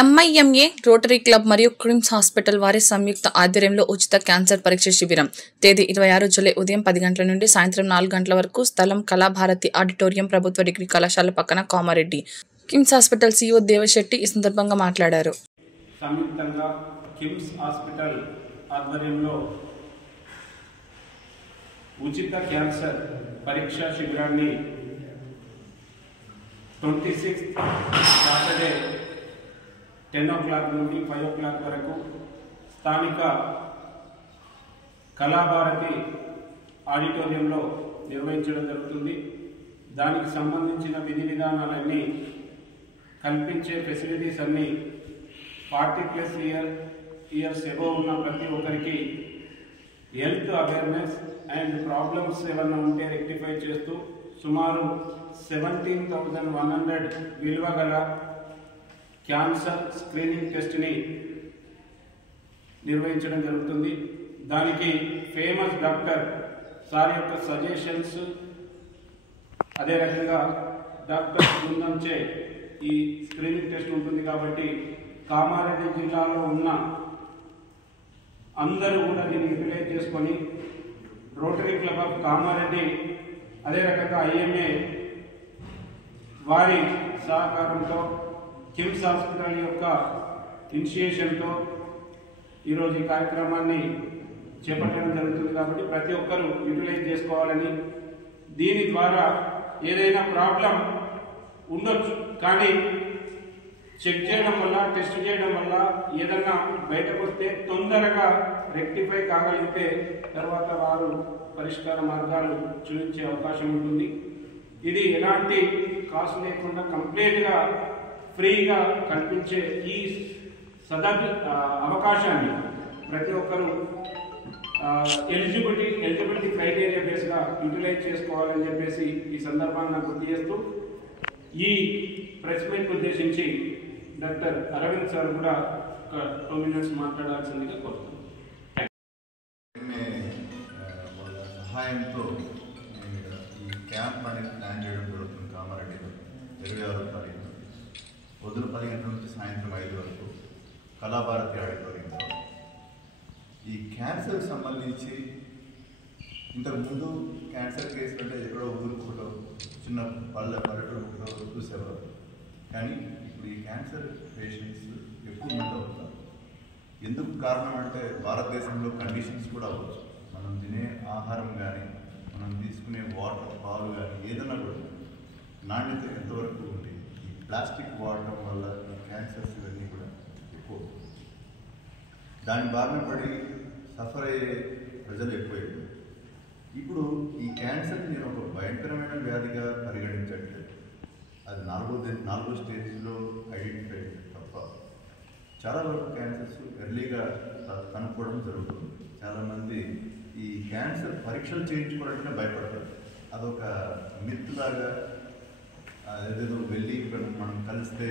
ఎంఐఎంఏ rotary club మరియు క్రిమ్స్ hospital వారి సంయుక్త ఆధ్వర్యంలో ఉచిత క్యాన్సర్ పరీక్ష శిబిరం తేదీ 26 జూలై ఉదయం 10 గంటల నుండి సాయంత్రం 4 గంటల వరకు స్థలం కళాభారతి ఆడిటోరియం ప్రభుత్వ డిగ్రీ కళాశాల పక్కన కామారెడ్డి. కిమ్స్ హాస్పిటల్ సిఇఓ దేవశెట్టి ఈ సందర్భంగా మాట్లాడారు. సంయుక్తంగా కిమ్స్ హాస్పిటల్ ఆధ్వర్యంలో ఉచిత క్యాన్సర్ పరీక్ష శిబిరాన్ని 26 సాటర్డే 10 o'clock నుండి 5 o'clock వరకు స్థానిక కళాభారతి ఆడిటోరియంలో నిర్వహించడం జరుగుతుంది. దానికి సంబంధించిన విధి విధానాలన్నీ కల్పించే ఫెసిలిటీస్ అన్నీ 40+ ఇయర్స్ ఎబో ఉన్న ప్రతి ఒక్కరికి హెల్త్ అవేర్నెస్ అండ్ ప్రాబ్లమ్స్ ఏమన్నా ఉంటే రెక్టిఫై చేస్తూ సుమారు 17,100 విలువ గల క్యాన్సర్ స్క్రీనింగ్ టెస్ట్ని నిర్వహించడం జరుగుతుంది. దానికి ఫేమస్ డాక్టర్ సార్ యొక్క సజెషన్స్, అదే రకంగా డాక్టర్ బృందంచే ఈ స్క్రీనింగ్ టెస్ట్ ఉంటుంది. కాబట్టి కామారెడ్డి జిల్లాలో ఉన్న అందరూ కూడా దీన్ని యూటిలైజ్ చేసుకొని రోటరీ క్లబ్ ఆఫ్ కామారెడ్డి, అదే రకంగా ఐఎంఏ వారి సహకారంతో కిమ్స్ హాస్పిటల్ యొక్క ఇనిషియేషన్తో ఈరోజు ఈ కార్యక్రమాన్ని చేపట్టడం జరుగుతుంది. కాబట్టి ప్రతి ఒక్కరూ యూటిలైజ్ చేసుకోవాలని, దీని ద్వారా ఏదైనా ప్రాబ్లం ఉండొచ్చు కానీ చెక్ చేయడం వల్ల, టెస్ట్ చేయడం వల్ల ఏదన్నా బయటకు వస్తే తొందరగా రెక్టిఫై కాగలిగితే తర్వాత వారు పరిష్కార మార్గాలు చూపించే అవకాశం ఉంటుంది. ఇది ఎలాంటి కాస్ట్ లేకుండా కంప్లీట్గా ఫ్రీగా కల్పించే ఈ అవకాశాన్ని ప్రతి ఒక్కరూ ఎలిజిబిలిటీ క్రైటీరియా బేస్గా యూటిలైజ్ చేసుకోవాలని చెప్పేసి ఈ సందర్భంగా గుర్తు చేస్తూ ఈ ప్రెస్ మీట్ ఉద్దేశించి డాక్టర్ అరవింద్ సార్ కూడా ఒక 2 minutes మాట్లాడాల్సిందిగా కోరుతున్నాను. సహాయంతో ఈ క్యాంప్ అనేది ప్లాన్ చేయడం జరుగుతుంది. కామారెడ్డిలో 26వ తారీఖు పొద్దున 10 గంటల నుంచి సాయంత్రం 5 వరకు కళాభారతి ఆడిటోరియంలో ఈ క్యాన్సర్ సంబంధించి ఇంతకుముందు క్యాన్సర్ కేసులు అంటే ఎక్కడో ఊరుకోవడం, చిన్న పల్లెటూరు చూసేవారు. కానీ ఇప్పుడు ఈ క్యాన్సర్ పేషెంట్స్ ఎక్కువ మంది అవుతారు. ఎందుకు కారణం అంటే భారతదేశంలో కండిషన్స్ కూడా అవ్వచ్చు. మనం తినే ఆహారం కానీ, మనం తీసుకునే వాటర్, పాలు కానీ ఏదైనా కూడా నాణ్యత ఎంతవరకు ఉంది. ఈ ప్లాస్టిక్ వాడటం వల్ల ఈ క్యాన్సర్స్ ఇవన్నీ కూడా ఎక్కువ, దాని బారిన పడి సఫర్ అయ్యే ప్రజలు ఎక్కువైపోయారు. ఇప్పుడు ఈ క్యాన్సర్ నేను ఒక భయంకరమైన వ్యాధిగా పరిగణించట్లేదు. అది 4వ స్టేజ్లో ఐడెంటిఫై తప్ప చాలా వరకు క్యాన్సర్స్ ఎర్లీగా కనుక్కోవడం జరుగుతుంది. చాలామంది ఈ క్యాన్సర్ పరీక్షలు చేయించుకోవడానికే భయపడతారు. అదొక మిత్ లాగా, ఏదేదో వెళ్ళి మనం కలిస్తే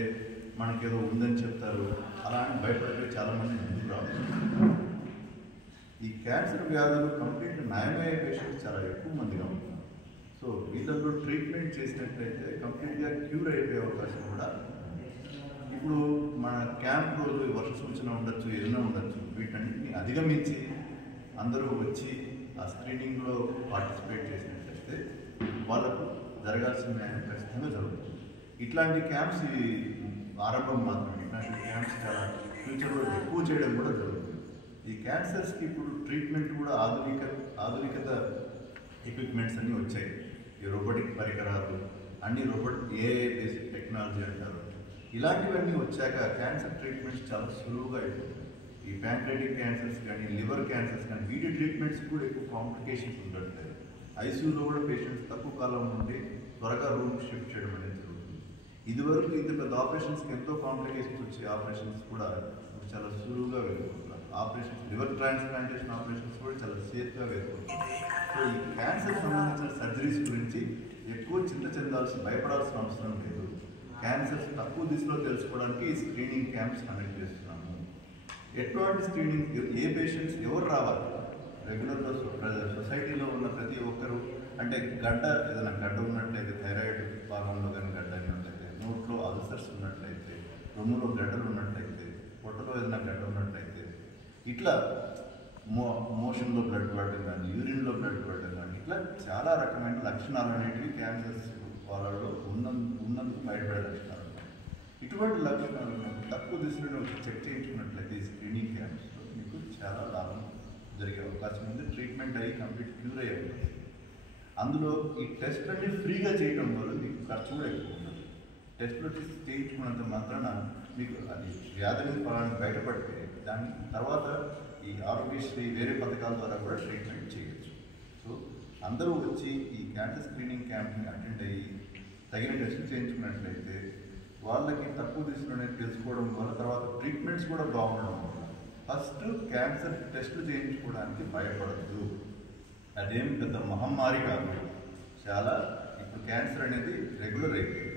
మనకేదో ఉందని చెప్తారు, అలా అని భయపడితే చాలామంది ముందుకు రావాలి. ఈ క్యాన్సర్ వ్యాధులు కంప్లీట్ నయమయ్యే పేషెంట్స్ చాలా ఎక్కువ మందిగా ఉంటున్నారు. సో వీళ్ళలో ట్రీట్మెంట్ చేసినట్లయితే కంప్లీట్గా క్యూర్ అయిపోయే అవకాశం కూడా. ఇప్పుడు మన క్యాంప్ రోజు వర్ష సూచన ఉండొచ్చు, ఏదైనా ఉండొచ్చు, వీటన్నిటిని అధిగమించి అందరూ వచ్చి ఆ స్క్రీనింగ్లో పార్టిసిపేట్ చేసినట్లయితే వాళ్ళకు జరగాల్సిన న్యాయం ఖచ్చితంగా జరుగుతుంది. ఇట్లాంటి క్యాంప్స్ ఆరంభం మాత్రమే. ఇట్లాంటి క్యాంప్స్ చాలా ఫ్యూచర్లో ఎక్కువ చేయడం కూడా జరుగుతుంది. ఈ క్యాన్సర్స్కి ఇప్పుడు ట్రీట్మెంట్ కూడా ఆధునికత ఎక్విప్మెంట్స్ అన్నీ వచ్చాయి. ఈ రోబోటిక్ పరికరాలు అన్ని ఏఐ బేస్డ్ టెక్నాలజీ అంటారు. ఇలాంటివన్నీ వచ్చాక క్యాన్సర్ ట్రీట్మెంట్స్ చాలా సులువుగా అయిపోతుంది. ఈ ప్యాంక్రియాటిక్ క్యాన్సర్స్ కానీ, లివర్ క్యాన్సర్స్ కానీ, వీటి ట్రీట్మెంట్స్ కూడా ఎక్కువ కాంప్లికేషన్స్ ఉండట్లేదు. ఐసీయూలో కూడా పేషెంట్స్ తక్కువ కాలం నుండి త్వరగా రూమ్ షిఫ్ట్ చేయడం అనేది జరుగుతుంది. ఇదివరకు ఇంత పెద్ద ఆపరేషన్స్కి ఎంతో కాంప్లికేషన్స్ వచ్చే ఆపరేషన్స్ కూడా ఇప్పుడు చాలా సులువుగా వెళ్ళిపోతున్నారు. ఆపరేషన్స్, లివర్ ట్రాన్స్ప్లాంటేషన్ ఆపరేషన్స్ కూడా చాలా సేఫ్గా వెళ్ళిపోతున్నారు. సో ఈ క్యాన్సర్ సంబంధించిన సర్జరీస్ గురించి ఎక్కువ భయపడాల్సిన అవసరం లేదు. క్యాన్సర్స్ తక్కువ దిశలో తెలుసుకోవడానికి ఈ స్క్రీనింగ్ క్యాంప్స్ కండక్ట్ చేస్తున్నాము. ఎటువంటి స్క్రీనింగ్, ఏ పేషెంట్స్ ఎవరు రావాలి, రెగ్యులర్గా సొసైటీలో ఉన్న ప్రతి ఒక్కరు, అంటే ఏదైనా గడ్డ ఉన్నట్లయితే, థైరాయిడ్ భాగంలో కానీ గడ్డ ఉన్నట్లయితే, నోట్లో అల్సర్స్ ఉన్నట్లయితే, రొమ్ములో గడ్డలు ఉన్నట్లయితే, పొట్టలో ఏదైనా గడ్డ ఉన్నట్లయితే, ఇట్లా మోషన్లో బ్లడ్ పడడం కానీ, యూరిన్లో బ్లడ్ పడడం కానీ, ఇట్లా చాలా రకమైన లక్షణాలు అనేటివి క్యాన్సర్స్ వాళ్ళలో ఉన్నందుకు బయటపడే లక్షణాలు ఉన్నాయి. ఇటువంటి లక్షణాలు తక్కువ దిశలో చెక్ చేయించుకున్నట్లయితే ఈ స్క్రీనింగ్ క్యాంప్స్లో మీకు చాలా లాభం జరిగే అవకాశం ఉంది. ట్రీట్మెంట్ అయ్యి కంప్లీట్ క్యూర్ అయ్యే అవకాశం. అందులో ఈ టెస్ట్ అన్ని ఫ్రీగా చేయడం వల్ల మీకు ఖర్చు కూడా ఎక్కువ ఉండదు. టెస్ట్లో చేయించుకున్నంత మాత్రాన మీకు అది వ్యాధి ఫలాన్ని బయటపడితే దాని తర్వాత ఈ ఆరోగ్యశ్రీ వేరే పథకాల ద్వారా కూడా ట్రీట్మెంట్ చేయొచ్చు. సో అందరూ వచ్చి ఈ క్యాన్సర్ స్క్రీనింగ్ క్యాంప్ని అటెండ్ అయ్యి తగిన టెస్టులు చేయించుకున్నట్లయితే వాళ్ళకి తక్కువ దిశలోనే తెలుసుకోవడం వల్ల తర్వాత ట్రీట్మెంట్స్ కూడా బాగుండడం వల్ల ఫస్ట్ క్యాన్సర్ టెస్టులు చేయించుకోవడానికి భయపడద్దు. అదేం పెద్ద మహమ్మారి కాదు. చాలా ఇప్పుడు క్యాన్సర్ అనేది రెగ్యులర్ అయిపోయింది.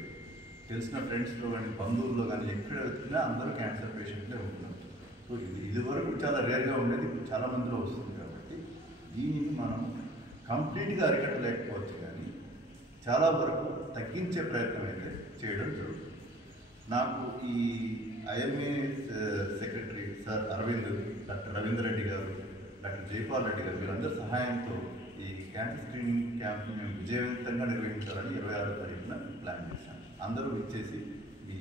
తెలిసిన ఫ్రెండ్స్లో కానీ బంధువుల్లో కానీ ఎక్కడ వెళ్తున్నా అందరూ క్యాన్సర్ పేషెంట్లే ఉంటున్నారు. సో ఇది వరకు చాలా రేర్గా ఉండేది, ఇప్పుడు చాలా మందిలో వస్తుంది. కాబట్టి దీనిని మనం కంప్లీట్గా అరికట్టలేకపోవచ్చు, కానీ చాలా వరకు తగ్గించే ప్రయత్నం అయితే చేయడం జరుగుతుంది. నాకు ఈ IMA secretary sir Aravind, doctor Ravindra Reddy గారు, డాక్టర్ జైపాల్ రెడ్డి గారు వీరందరి సహాయంతో ఈ క్యాన్సర్ స్క్రీనింగ్ క్యాంప్ని మేము విజయవంతంగా నిర్వహించాలని 26వ తారీఖున ప్లాన్ చేశాం. అందరూ ఇచ్చేసి ఈ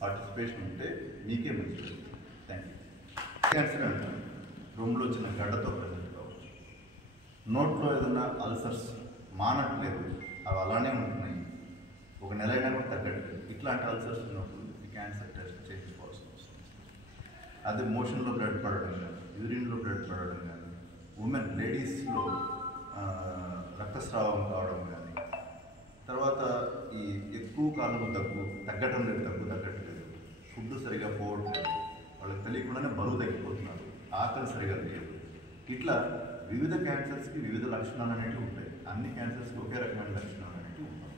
పార్టిసిపేషన్ ఉంటే మీకే మంచిది. Thank you. క్యాన్సర్ అంటారు రొమ్ములో వచ్చిన గడ్డతో ప్రజెంట్ కావచ్చు, నోట్లో ఏదైనా అల్సర్స్ మానట్లేదు, అవి అలానే ఉంటున్నాయి, ఒక నెల అయినా కూడా తగ్గట్లేదు, ఇట్లాంటి అల్సర్స్ ఉన్నప్పుడు ఈ క్యాన్సర్ టెస్ట్ చేయించుకోవాల్సి వస్తుంది. అదే మోషన్లో బ్లడ్ పడడం కానీ, యూరిన్లో బ్లడ్ పడడం కానీ, ఉమెన్ లేడీస్లో రక్తస్రావం కావడం కానీ, తర్వాత ఈ ఎక్కువ కాలం తగ్గటం లేదు, తగ్గట్లేదు, ఫుడ్ సరిగా పోవట్లేదు, వాళ్ళకి తెలియకుండానే బరువు తగ్గిపోతున్నారు, ఆకలి సరిగా లేదు, ఇట్లా వివిధ క్యాన్సర్స్కి వివిధ లక్షణాలు అనేవి ఉంటాయి. అన్ని క్యాన్సర్స్కి ఒకే రకమైన లక్షణాలు అనేవి ఉంటాయి.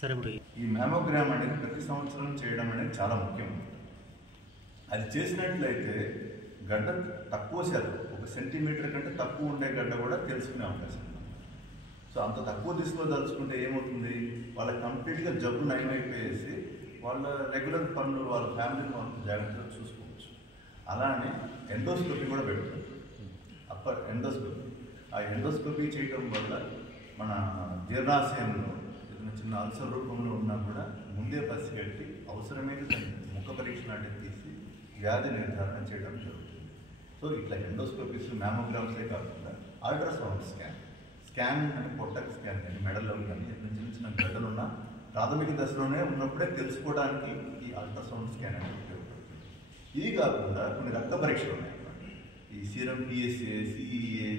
సరే, ఇప్పుడు ఈ మ్యామోగ్రామ్ అనేది ప్రతి సంవత్సరం చేయడం అనేది చాలా ముఖ్యం. అది చేసినట్లయితే గడ్డ తక్కువ శాతం, 1 సెంటీమీటర్ కంటే తక్కువ ఉండే గడ్డ కూడా తెలుసుకునే అవకాశం ఉంది. సో అంత తక్కువ దిశలో తలుచుకుంటే ఏమవుతుంది, వాళ్ళకి కంప్లీట్గా జబ్బు నయమైపోయేసి వాళ్ళ రెగ్యులర్ పనులు, వాళ్ళ ఫ్యామిలీని వాళ్ళకి జాగ్రత్తగా చూసుకోవచ్చు. అలానే ఎండోస్కోపీ కూడా పెడుతుంది, అప్పర్ ఎండోస్కోపీ. ఆ ఎండోస్కోపీ చేయడం వల్ల మన జీర్ణాశయంలో ఏదైనా చిన్న అల్సర్ రూపంలో ఉన్నా కూడా ముందే పసిగట్టి అవసరమైతే ముఖ పరీక్ష లాంటివి తీసి వ్యాధి నిర్ధారణ చేయడం జరుగుతుంది. సో ఇట్లా ఎండోస్కోపీస్, మ్యామోగ్రామ్సే కాకుండా అల్ట్రాసౌండ్ స్కాన్ అంటే పొట్టకు స్కాన్ కానీ, మెడలో కానీ చిన్న చిన్న గడ్డలు ఉన్న ప్రాథమిక దశలోనే ఉన్నప్పుడే తెలుసుకోవడానికి ఈ అల్ట్రాసౌండ్ స్కాన్ అనేది ఉపయోగపడుతుంది. ఇది కాకుండా కొన్ని రక్త పరీక్షలు ఉన్నాయి, ఈ సీరం PSA, CEA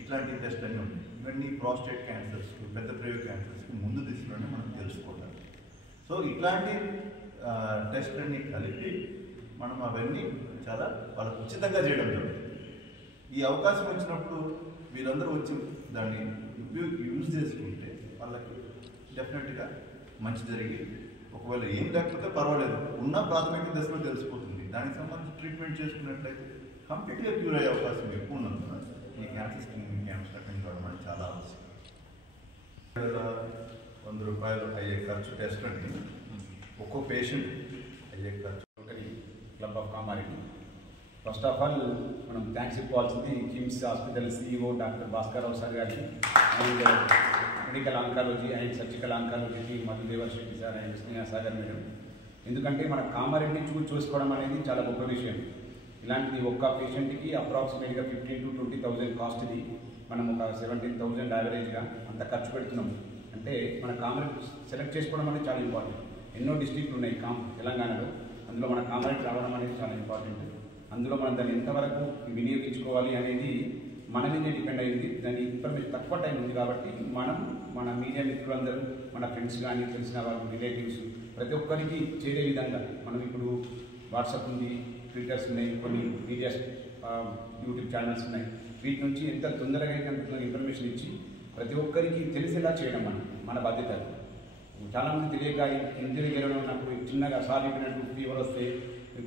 ఇట్లాంటి టెస్ట్ అన్నీ ఉన్నాయి. ఇవన్నీ ప్రాస్టేట్ క్యాన్సర్స్, పెద్ద ప్రేగు క్యాన్సర్స్కి ముందు దిశలోనే మనం తెలుసుకోవాలి. సో ఇట్లాంటి టెస్ట్లన్నీ కలిపి మనం అవన్నీ చాలా వాళ్ళకు ఉచితంగా చేయడం జరుగుతుంది. ఈ అవకాశం వచ్చినప్పుడు వీరందరూ వచ్చి దాన్ని యూజ్ చేసుకుంటే వాళ్ళకి డెఫినెట్గా మంచి జరిగి, ఒకవేళ ఏం లేకపోతే పర్వాలేదు, ఉన్న ప్రాథమిక దశలో తెలిసిపోతుంది, దానికి సంబంధించి ట్రీట్మెంట్ చేసుకున్నట్లయితే కంప్లీట్గా క్యూర్ అయ్యే అవకాశం ఎక్కువ ఉన్నందున ఈ క్యాన్సర్ స్క్రీనింగ్ క్యాంప్స్ అటెండ్ కావడం అనేది చాలా అవసరం. 100 రూపాయలు అయ్యే ఖర్చు టెస్ట్ అని ఒక్కో పేషెంట్ అయ్యే ఖర్చు. Club of Kamareddy. First of all మనం థ్యాంక్స్ చెప్పుకోవాల్సింది KIMS hospital CEO doctor Bhaskara Rao sir గారికి, and medical oncology and surgical ఆంకాలజీకి Madhu Devarshetty sir and Sneha Sagar madam. ఎందుకంటే మన కామారెడ్డిని చూసుకోవడం అనేది చాలా గొప్ప విషయం. ఇలాంటిది ఒక్క పేషెంట్కి అప్రాక్సిమేట్గా 15,000 to 20,000 కాస్ట్. ఇది మనం ఒక 17,000 యావరేజ్గా అంత ఖర్చు పెడుతున్నాము. అంటే మన కామారెడ్డి సెలెక్ట్ చేసుకోవడం అనేది చాలా ఇంపార్టెంట్. ఎన్నో డిస్ట్రిక్ట్లు ఉన్నాయి తెలంగాణలో, అందులో మన కామారెడ్డి రావడం అనేది చాలా ఇంపార్టెంట్. అందులో మనం దాన్ని ఎంతవరకు వినియోగించుకోవాలి అనేది మన మీదే డిపెండ్ అయింది. దాని ఇన్ఫర్మేషన్ తక్కువ టైం ఉంది కాబట్టి మనం మన మీడియా మిత్రులందరూ, మన ఫ్రెండ్స్ కానీ, తెలిసిన వాళ్ళు, రిలేటివ్స్ ప్రతి ఒక్కరికి చేరే విధంగా మనం ఇప్పుడు వాట్సాప్ ఉంది, ట్విట్టర్స్ ఉన్నాయి, కొన్ని మీడియా యూట్యూబ్ ఛానల్స్ ఉన్నాయి, వీటి నుంచి ఎంత తొందరగా ఇన్ఫర్మేషన్ ఇచ్చి ప్రతి ఒక్కరికి తెలిసేలా చేయడం మన బాధ్యత. చాలామంది తెలియక ఇంటి దగ్గర ఉన్నప్పుడు చిన్నగా సార్ చెప్పినట్టు ఫీవర్ వస్తే,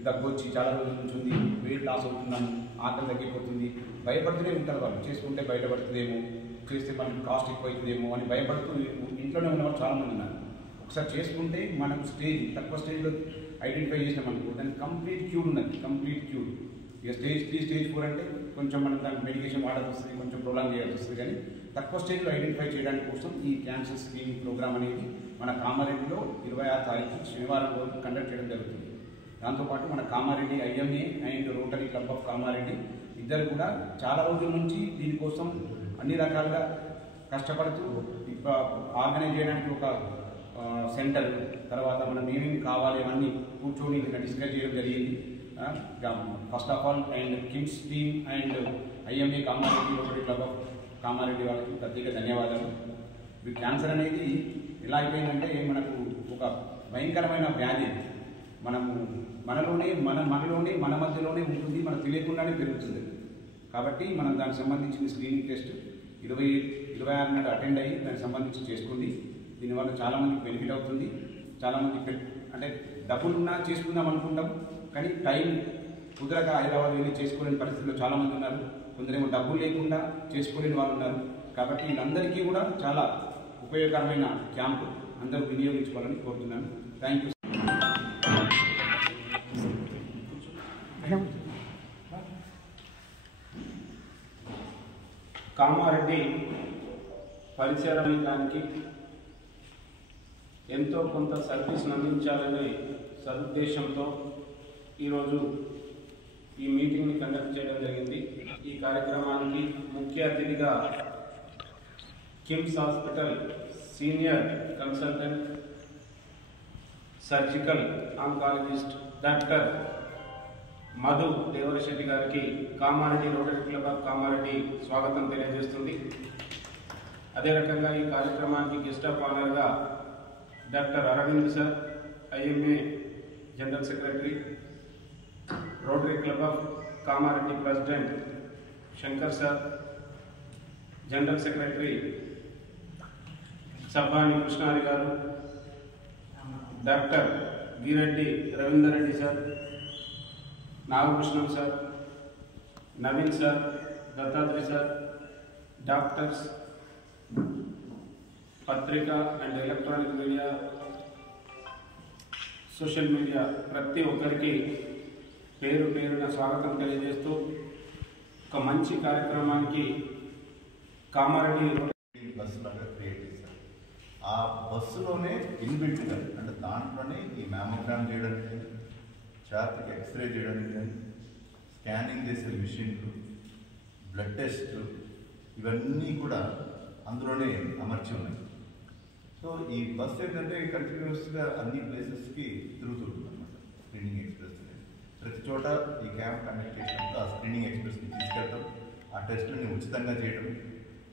దగ్గు వచ్చి చాలా రోజుల నుంచి ఉంది, వెయిట్ లాస్ అవుతున్నాను, ఆకలి తగ్గిపోతుంది, భయపడుతూనే ఉంటారు. వాళ్ళు చేసుకుంటే బయటపడుతుందేమో, చేస్తే మనకి కాస్ట్ ఎక్కువ అవుతుందేమో అని భయపడుతూ ఇంట్లోనే ఉన్న వాళ్ళు చాలామంది ఉన్నారు. ఒకసారి చేసుకుంటే మనకు తక్కువ స్టేజ్లో ఐడెంటిఫై చేసినామనుకో దానికి కంప్లీట్ క్యూర్ ఉన్నది, కంప్లీట్ క్యూర్. ఇక స్టేజ్ 3, స్టేజ్ 4 అంటే కొంచెం మనం దానికి మెడికేషన్ వాడాల్సి వస్తుంది, కొంచెం ప్రొలాంగ్ చేయాల్సి వస్తుంది. కానీ తక్కువ స్టేజ్లో ఐడెంటిఫై చేయడానికి కోసం ఈ క్యాన్సర్ స్క్రీనింగ్ ప్రోగ్రామ్ అనేది మన కామారెడ్డిలో 26 తారీఖు శనివారం రోజు కండక్ట్ చేయడం జరుగుతుంది. దాంతోపాటు మన Kamareddy IMA and rotary Club of Kamareddy ఇద్దరు కూడా చాలా రోజుల నుంచి దీనికోసం అన్ని రకాలుగా కష్టపడుతూ ఆర్గనైజ్ చేయడానికి ఒక సెంటర్, తర్వాత మనం ఏమేమి కావాలి అవన్నీ కూర్చొని డిస్కస్ చేయడం జరిగింది. First of all and KIMS team and IMA Kamareddy Rotary Club of Kamareddy వాళ్ళకి ప్రత్యేక ధన్యవాదాలు. ఈ క్యాన్సర్ అనేది ఎలా అయిపోయిందంటే మనకు ఒక భయంకరమైన వ్యాధి, మనలోనే మన మధ్యలోనే ఉంటుంది, మనకు తెలియకుండానే పెరుగుతుంది. కాబట్టి మనం దానికి సంబంధించిన స్క్రీనింగ్ టెస్ట్ 26 నాడు అటెండ్ అయ్యి దానికి సంబంధించి చేసుకోండి. దీనివల్ల చాలామందికి బెనిఫిట్ అవుతుంది. చాలామంది అంటే డబ్బులున్నా చేసుకుందాం అనుకుంటాం, కానీ టైం కుదరక హైదరాబాద్ వెళ్ళి చేసుకోలేని పరిస్థితుల్లో చాలామంది ఉన్నారు. కొందరేమో డబ్బులు లేకుండా చేసుకోలేని వాళ్ళు ఉన్నారు. కాబట్టి వీళ్ళందరికీ కూడా చాలా ఉపయోగకరమైన క్యాంపు, అందరూ వినియోగించుకోవాలని కోరుతున్నాను. Thank you. కామారెడ్డి పరిసరానికి ఎంతో కొంత సర్వీస్ను అందించాలనే సదుద్దేశంతో ఈరోజు ఈ మీటింగ్ని కండక్ట్ చేయడం జరిగింది. ఈ కార్యక్రమానికి ముఖ్య అతిథిగా KIMS hospital senior consultant surgical oncologist doctor Madhu Devarashetty garu Kamareddy Rotary Club of Kamareddy స్వాగతం తెలియజేస్తుంది. అదే రకంగా ఈ కార్యక్రమానికి గెస్ట్ ఆఫ్ ఆనర్గా doctor Aravind sir, IMA general secretary, Rotary Club of Kamareddy president Shankar sir, general secretary Sabbani Krishnari garu, doctor Gireddy Ravinder Reddy sir, Nagakrishnam sir, Naveen sir, Dattatri sir, doctors, పత్రిక and electronic media, social media ప్రతి ఒక్కరికి పేరు పేరున స్వాగతం తెలియజేస్తూ ఒక మంచి కార్యక్రమానికి కామారెడ్డి బస్సు లాగా క్రియేట్ చేశారు. ఆ బస్సులోనే ఇన్బిల్ట్గా అంటే దాంట్లోనే ఈ మ్యామోగ్రామ్ చేయడానికి కానీ, ఛాతీకి ఎక్స్రే చేయడానికి కానీ, స్కానింగ్ చేసే మిషన్లు, బ్లడ్ టెస్ట్లు ఇవన్నీ కూడా అందులోనే అమర్చి ఉన్నాయి. సో ఈ బస్ ఏంటంటే కంటిన్యూస్గా అన్ని ప్లేసెస్కి తిరుగుతుంటుంది అనమాట. స్క్రీనింగ్ ఎక్స్ప్రెస్ ప్రతి చోట ఈ క్యాంప్ కండక్ట్ చేసినప్పుడు ఆ స్క్రీనింగ్ ఎక్స్ప్రెస్ని తీసుకెళ్ళడం, ఆ టెస్టుని ఉచితంగా చేయడం,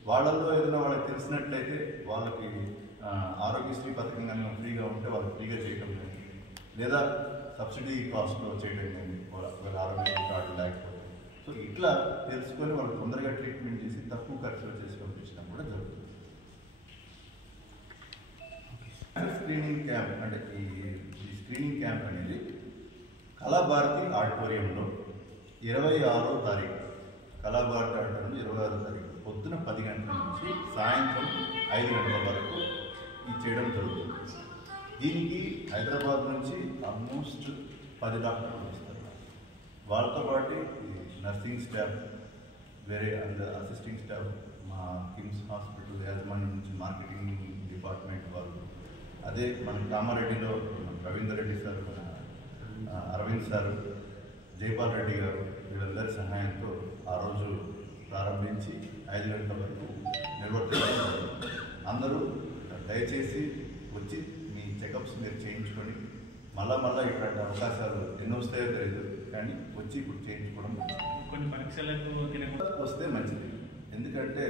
వాళ్ళల్లో ఏదైనా వాళ్ళకి తెలిసినట్లయితే వాళ్ళకి ఆరోగ్యశ్రీ పథకం కానీ ఫ్రీగా ఉంటే వాళ్ళు ఫ్రీగా చేయడం కానీ, లేదా సబ్సిడీ కాస్ట్లో చేయడం కానీ, వాళ్ళ ఆరోగ్యశ్రీ కార్డు లేకపోతే. సో ఇట్లా తెలుసుకొని వాళ్ళు తొందరగా ట్రీట్మెంట్ చేసి తక్కువ ఖర్చులో చేసి పంపించడం కూడా జరుగుతుంది. స్క్రీనింగ్ క్యాంప్ అంటే ఈ స్క్రీనింగ్ క్యాంప్ అనేది కళాభారతి ఆడిటోరియంలో 26వ తారీఖు, కళాభారతి ఆడిటోరియంలో 26వ తారీఖు పొద్దున 10 గంటల నుంచి సాయంత్రం 5 గంటల వరకు ఇది చేయడం జరుగుతుంది. దీనికి హైదరాబాద్ నుంచి ఆల్మోస్ట్ 10 డాక్టర్లు వస్తారు. వాళ్ళతో పాటు నర్సింగ్ స్టాఫ్, వేరే అసిస్టింగ్ స్టాఫ్, మా కిమ్స్ హాస్పిటల్ యాజమాన్యం నుంచి మార్కెటింగ్ డిపార్ట్మెంట్ వాళ్ళు, అదే మన కామారెడ్డిలో రవీందర్ రెడ్డి సార్, అరవింద్ సార్, జైపాల్ రెడ్డి గారు వీళ్ళందరి సహాయంతో ఆ రోజు ప్రారంభించి 5 గంటల వరకు నిర్వర్తించారు. అందరూ దయచేసి వచ్చి మీ చెకప్స్ మీరు చేయించుకొని మళ్ళా ఇట్లాంటి అవకాశాలు ఎన్నో వస్తాయో తెలియదు, కానీ వచ్చి ఇప్పుడు చేయించుకోవడం కొన్ని పరీక్షలకు వస్తే మంచిది. ఎందుకంటే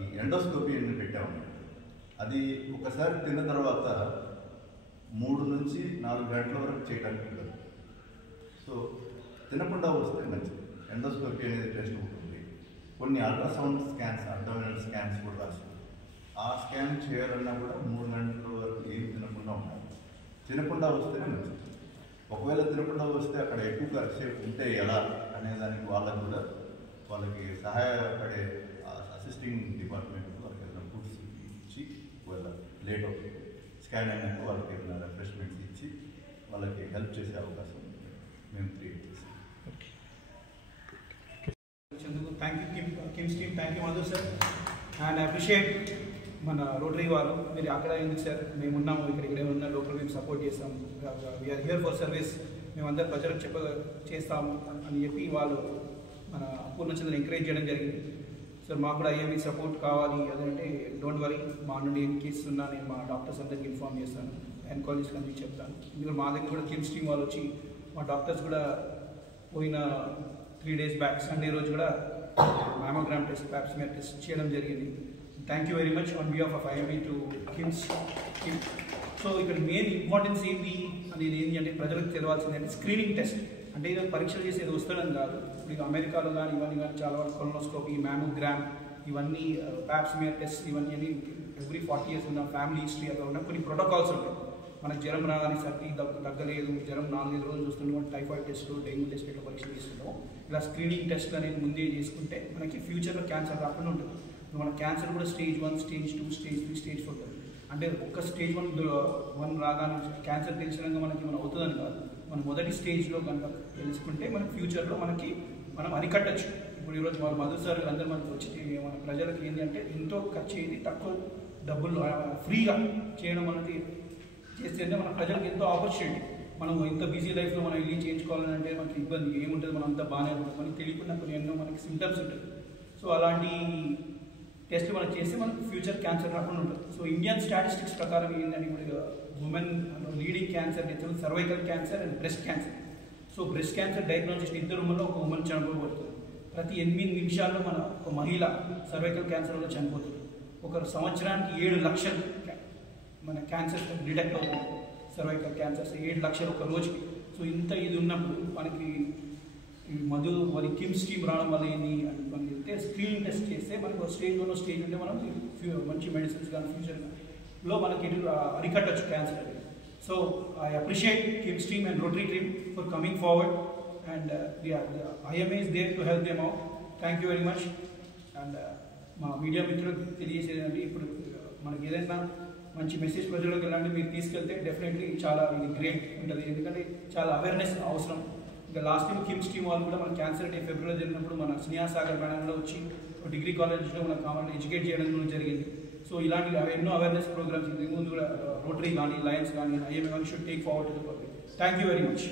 ఈ ఎండోస్కోపీ అని పెట్టాము, అది ఒకసారి తిన్న తర్వాత 3 నుంచి 4 గంటల వరకు చేయడానికి ఉండదు. సో తినకుండా వస్తే మంచిది. ఎండోస్కోపీ అనేది టెస్ట్ ఉంటుంది. కొన్ని అల్ట్రాసౌండ్ స్కాన్స్, అబ్డామినల్ స్కాన్స్ కూడా రాస్తుంది. ఆ స్కాన్ చేయాలన్నా కూడా 3 గంటల వరకు ఏం తినకుండా ఉండాలి. తినకుండా వస్తేనే మంచిది. ఒకవేళ తినకుండా వస్తే అక్కడ ఎక్కువ ఖర్చు ఉంటే ఎలా అనేదానికి వాళ్ళకి సహాయపడే అసిస్టింగ్ డిపార్ట్మెంట్ వాళ్ళకి ఏదైనా ఫుడ్స్ ఇచ్చి, ఒకవేళ లేట్ అవుతుంది స్కాన్ అయినాక వాళ్ళకి ఏదైనా రిఫ్రెష్మెంట్స్ ఇచ్చి వాళ్ళకి హెల్ప్ చేసే అవకాశం మేము క్రియేట్ చేసాం. Thank you KIMS team, thank you Madhu sir. And appreciate మన రోటరీ వాళ్ళు. మీరు అక్కడ ఎందుకు సార్, మేము ఉన్నాము ఇక్కడ ఉన్న లోకల్ మేము సపోర్ట్ చేస్తాము, వీఆర్ హియర్ ఫర్ సర్వీస్, మేమందరం ప్రజలకు చేస్తాము అని చెప్పి వాళ్ళు మన పూర్ణచంద్రని ఎంకరేజ్ చేయడం జరిగింది. సో మాకు కూడా ఐఎంఈ సపోర్ట్ కావాలి అదంటే డోంట్ వరీ, మా నుండి ఎన్ని కేసెస్ ఉన్నా నేను మా డాక్టర్స్ అందరికి ఇన్ఫార్మ్ చేస్తాను, ఎన్కాలజీస్ అని చెప్తాను. ఎందుకంటే మా దగ్గర కూడా కిమ్స్ టీమ్ వాళ్ళు వచ్చి మా డాక్టర్స్ కూడా పోయిన 3 days బ్యాక్ సండే రోజు కూడా మ్యామోగ్రామ్ టెస్ట్, ప్యాప్స్మియర్ టెస్ట్ చేయడం జరిగింది. Thank you very much on behalf of IME to KIMS team. So ఇక్కడ మెయిన్ ఇంపార్టెన్స్ ఏంటి అనేది ఏంటి అంటే ప్రజలకు తెలవాల్సింది అంటే స్క్రీనింగ్ టెస్ట్. అంటే ఏదో పరీక్షలు చేసి ఏదో వస్తాడని కాదు. ఇప్పుడు అమెరికాలో కానీ ఇవన్నీ కానీ చాలా వరకు కొలనోస్కోపీ, మ్యామోగ్రామ్, ఇవన్నీ ప్యాప్స్మియర్ టెస్ట్, ఇవన్నీ ఎవ్రీ 40 years ఉన్న ఫ్యామిలీ హిస్టరీ అలా ఉన్న కొన్ని ప్రోటోకాల్స్ ఉంటాయి. మనకు జ్వరం రాగానే సర్ది తగ్గలేదు, జ్వరం 4-5 రోజులు చూస్తుంటే టైఫాయిడ్ టెస్ట్, డెంగ్యూ టెస్ట్ ఇట్లా పరీక్షలు తీసుకుంటాం. ఇలా స్క్రీనింగ్ టెస్ట్ అనేది ముందే చేసుకుంటే మనకి ఫ్యూచర్లో క్యాన్సర్ రాకుండా ఉంటుంది. మన క్యాన్సర్ కూడా స్టేజ్ 1, స్టేజ్ 2, స్టేజ్ 3, స్టేజ్ 4 ఉంటుంది. అంటే ఒక్క స్టేజ్ 1 రాగానే క్యాన్సర్ తెలిసినాక మనకి మనం అవుతుందని కాదు, మన మొదటి స్టేజ్లో కనుక తెలుసుకుంటే మన ఫ్యూచర్లో మనం అరికట్టచ్చు. ఇప్పుడు ఈరోజు వాళ్ళ మధు సార్ అందరూ మనకు వచ్చి మన ప్రజలకు ఏంటి అంటే ఎంతో ఖర్చు అయ్యేది తక్కువ డబ్బులు ఫ్రీగా చేయడం అనేది చేస్తే మన ప్రజలకు ఎంతో ఆపర్చునిటీ. మనం ఇంత బిజీ లైఫ్లో మనం వెళ్ళి చేయించుకోవాలని అంటే మనకి ఇబ్బంది ఏముంటుంది, మనం అంతా బాగానే ఉంటుంది, మనకి తెలియకుండా కొన్ని ఎన్నో మనకి సింటమ్స్ ఉంటుంది. సో అలాంటి టెస్ట్లు మనం చేస్తే మనకు ఫ్యూచర్ క్యాన్సర్ రాకుండా ఉంటుంది. సో ఇండియన్ స్టాటిస్టిక్స్ ప్రకారం ఏంటంటే ఇప్పుడు women leading cancer death cervical cancer and breast cancer. So breast cancer diagnose చేసిన 2 ఉమెన్లో ఒక ఉమెన్ చనిపోబడుతుంది. ప్రతి 8 నిమిషాల్లో ఒక మహిళ సర్వైకల్ క్యాన్సర్ వల్ల చనిపోతుంది. ఒక సంవత్సరానికి 7 లక్షలు మన క్యాన్సర్ డిటెక్ట్ అవుతుంది, సర్వైకల్ క్యాన్సర్స్ 7 లక్షలు ఒక రోజుకి. సో ఇంత ఇది ఉన్నప్పుడు మనకి మధు మరి కిమ్స్ టీమ్ రావడం వల్ల ఏంటి అని మనకి వెళ్తే స్క్రీనింగ్ టెస్ట్ చేస్తే మనకు స్టేజ్ 1 స్టేజ్ ఉంటే మనం మంచి మెడిసిన్స్ కానీ ఫ్యూచర్లో మనకి అరికట్టచ్చు క్యాన్సర్ అనేది. So I appreciate KIMS team and rotary team for coming forward and the IMA is there to help them out. Thank you very much. And మా మీడియా మిత్రులకు తెలియజేసేదంటే ఇప్పుడు మనకి ఏదైనా మంచి మెసేజ్ ప్రజలకు వెళ్ళాలంటే మీరు తీసుకెళ్తే డెఫినెట్లీ చాలా ఇది గ్రేట్ ఉంటుంది. ఎందుకంటే చాలా అవేర్నెస్ అవసరం. ఇంకా లాస్ట్ టైం కిమ్స్ టీమ్ వాళ్ళు కూడా మన క్యాన్సర్ డే ఫిబ్రవరి జరిగినప్పుడు మన స్నేహాసాగర్ మేడంలో వచ్చి డిగ్రీ కాలేజ్లో మన కామన్ ఎడ్యుకేట్ చేయడం జరిగింది. సో ఇలాంటి ఎన్నో అవేర్నెస్ ప్రోగ్రామ్స్ ఇంతకు ముందు కూడా రోటరీ కానీ, లయన్స్ కానీ, IMA కానీ should take forward to the public. Thank you very much.